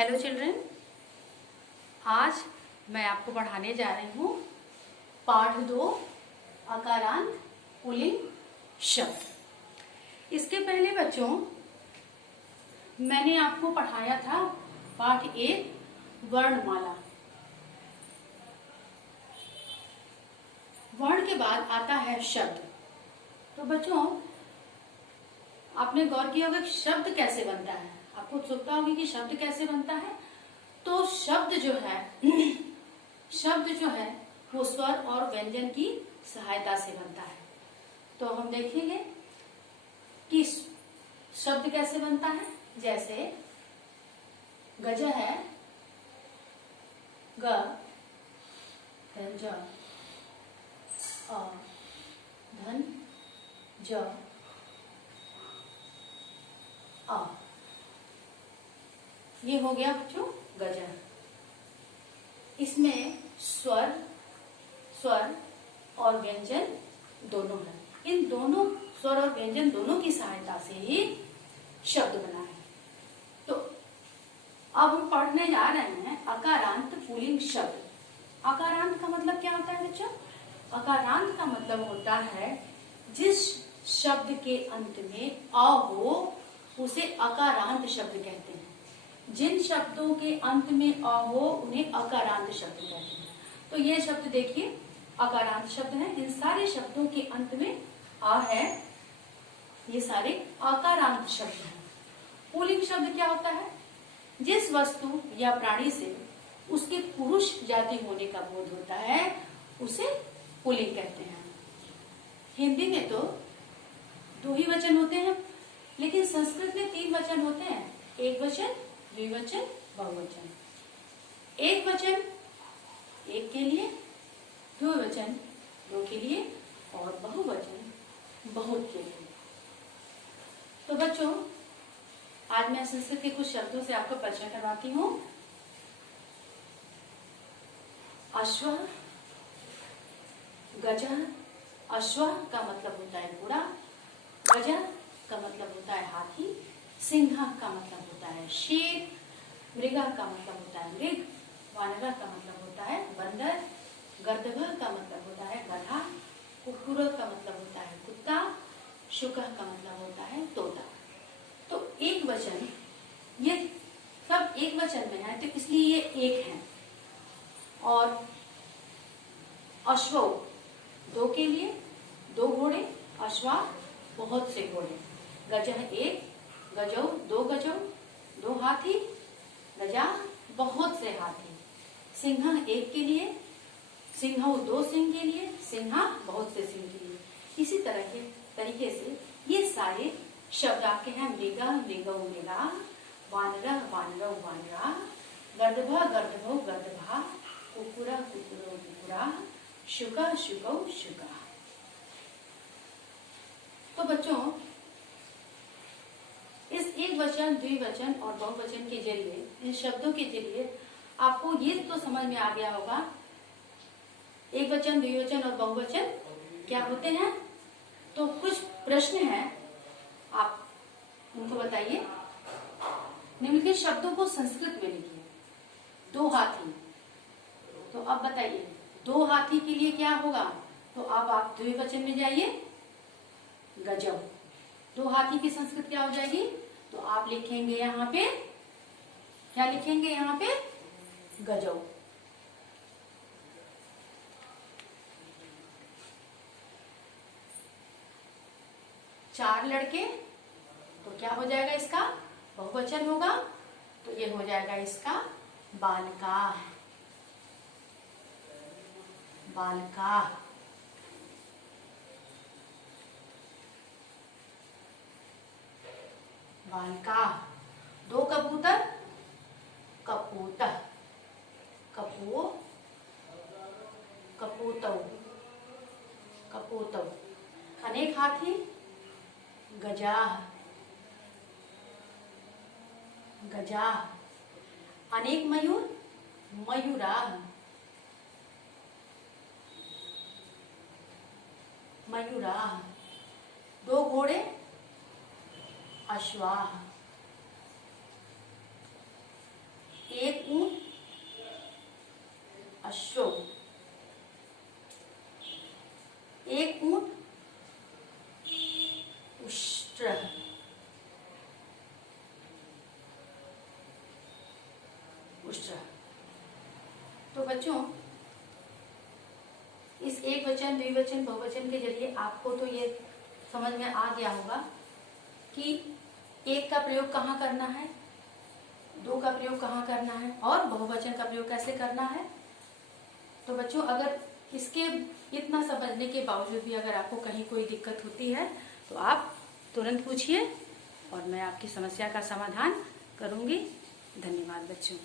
Hello children, आज मैं आपको पढ़ाने जा रही हूँ पाठ 2 अकारांत पुल्लिंग शब्द। इसके पहले बच्चों मैंने आपको पढ़ाया था पाठ 1 वर्णमाला। वर्ण के बाद आता है शब्द। तो बच्चों आपने गौर किया होगा कि शब्द कैसे बनता है। आपको उत्सुकता होगी कि शब्द कैसे बनता है। तो शब्द जो है वो स्वर और व्यंजन की सहायता से बनता है। तो हम देखेंगे कि शब्द कैसे बनता है। जैसे गज है, ग, धन ज, अ, धन ज, अ। ये हो गया बच्चों गजा। इसमें स्वर और व्यंजन दोनों है। इन दोनों स्वर और व्यंजन दोनों की सहायता से ही शब्द बना है। तो अब हम पढ़ने जा रहे हैं अकारांत पुल्लिंग शब्द। अकारांत का मतलब क्या होता है बच्चों? अकारांत का मतलब होता है जिस शब्द के अंत में अ हो उसे अकारांत शब्द कहते हैं। जिन शब्दों के अंत में अ हो उन्हें अकारांत शब्द कहते हैं। तो ये शब्द देखिए अकारांत शब्द हैं। इन सारे शब्दों के अंत में अ है, ये सारे अकारांत शब्द हैं। पुल्लिंग शब्द क्या होता है? जिस वस्तु या प्राणी से उसके पुरुष जाति होने का बोध होता है उसे पुल्लिंग कहते हैं। हिंदी में तो 2 ही वचन होते हैं, लेकिन संस्कृत में 3 वचन होते हैं। एक वचन, द्विवचन, बहुवचन। एक वचन एक के लिए, द्विवचन 2 के लिए और बहुवचन बहुत के लिए। तो बच्चों आज मैं संस्कृत के कुछ शब्दों से आपको परिचय करवाती हूँ। अश्व, गज। अश्व का मतलब होता है घोड़ा, गज का मतलब होता है हाथी, सिंह का मतलब होता है शेर, मृगा का मतलब होता है मृग, वानरा का मतलब होता है बंदर, गर्दभ का मतलब होता है गधा, कुक्कुर का मतलब होता है कुत्ता, शुक का मतलब होता है तोता। तो एक वचन, ये सब एक वचन में है तो इसलिए ये एक है। और अश्व 2 के लिए, 2 घोड़े, अश्वा बहुत से घोड़े, गज 1, गजौ 2 गजौ, 2 हाथी, गजा बहुत से हाथी, सिंह 1 के लिए, सिंह 2 सिंह के लिए, सिंहा बहुत से सिंह के लिए। इसी तरह के तरीके से ये सारे शब्द आपके हैं। मृगा, मृगौ, मृगा, वानरा, वानरौ, वानरा, गर्दभा, गर्दभौ, गर्दभा, कुक्कुरा, कुक्कुरौ, कुक्कुरा, शुका, शुकौ, शुका। तो बच्चों इस एक वचन, द्विवचन और बहुवचन के जरिए, इन शब्दों के जरिए आपको ये तो समझ में आ गया होगा एक वचन, द्विवचन और बहुवचन क्या होते हैं। तो कुछ प्रश्न हैं, आप उनको बताइए। निम्नलिखित शब्दों को संस्कृत में लिखिए। 2 हाथी, तो अब बताइए 2 हाथी के लिए क्या होगा? तो अब आप द्विवचन में जाइए, गजौ। 2 हाथी की संस्कृत क्या हो जाएगी? तो आप लिखेंगे यहाँ पे, क्या लिखेंगे यहाँ पे? गजौ। चार लड़के, तो क्या हो जाएगा? इसका बहुवचन होगा, तो ये हो जाएगा इसका बालकाः। बालकाः। बालकाः। 2 कबूतर, कपूतः। कपो, कपूतौ, कपूतौ। अनेक हाथी, गजाः, गजाः। अनेक मयूर, मयूराः, मयूराः। 2 घोड़े, अश्वाः, पुष्ट। तो बच्चों, इस एक वचन, द्विवचन, बहुवचन के जरिए आपको तो ये समझ में आ गया होगा कि एक का प्रयोग कहाँ करना है, दो का प्रयोग कहाँ करना है और बहुवचन का प्रयोग कैसे करना है। तो बच्चों, अगर इसके इतना समझने के बावजूद भी अगर आपको कहीं कोई दिक्कत होती है तो आप तुरंत पूछिए और मैं आपकी समस्या का समाधान करूंगी। धन्यवाद बच्चों।